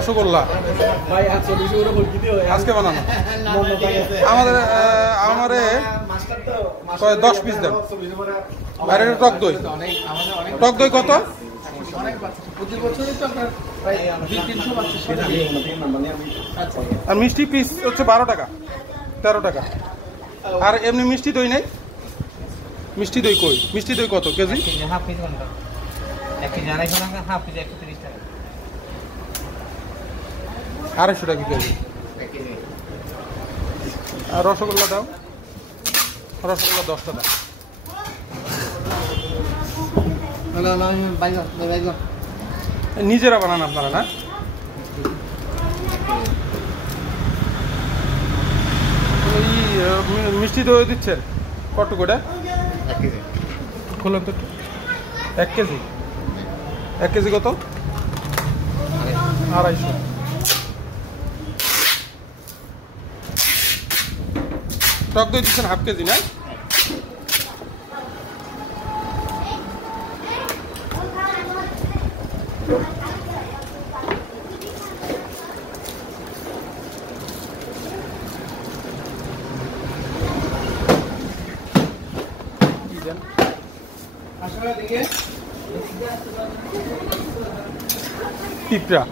রসগোল্লা আজকে বানানো আমারে 10 পিস দেন। আর এটা টক দই, টক দই কত? আর মিষ্টি পিস হচ্ছে 12 টাকা 13 টাকা। আর এমনি মিষ্টি দই নেই? মিষ্টি দই কই? মিষ্টি দই কত কেজি? 250 টাকা কেজি। আর রসগোল্লা দাও, রসগোল্লা 10 টাকা। নিজেরা বানান আপনারা না? এই মিষ্টি দই দিচ্ছেন কত করে? 1 কেজি। খুলুন তো। 1 কেজি? 1 কেজি কত? 250। টক দই দিচ্ছেন 1/2 কেজি না? পিঁপড়া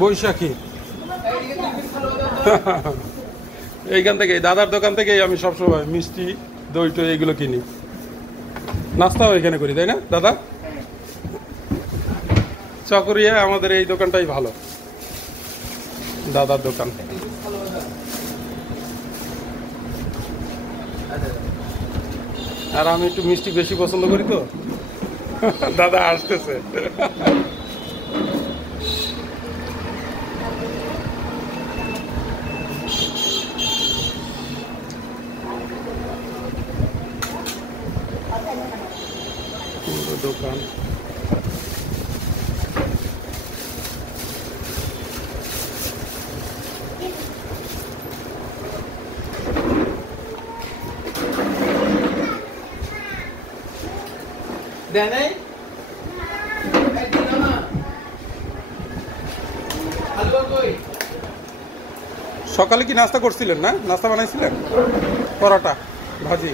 বৈশাখী এইখান থেকে দাদার দোকান থেকে আমি সবসময় মিষ্টি দই টই এগুলো কিনি, নাস্তাও এখানে করি, তাই না দাদা? চকরিয়া আমাদের এই দোকানটাই ভালো, দাদার দোকান। আর আমি একটু মিষ্টি বেশি পছন্দ করি তো। দাদা আসতেছে। দোকান সকালে কি নাস্তা করছিলেন না? নাস্তা বানাইছিলেন? পরোটা ভাজি।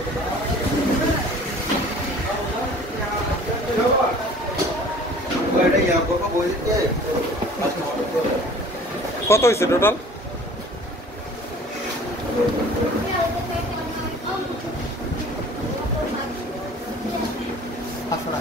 কত হয়েছে টোটাল? আসলে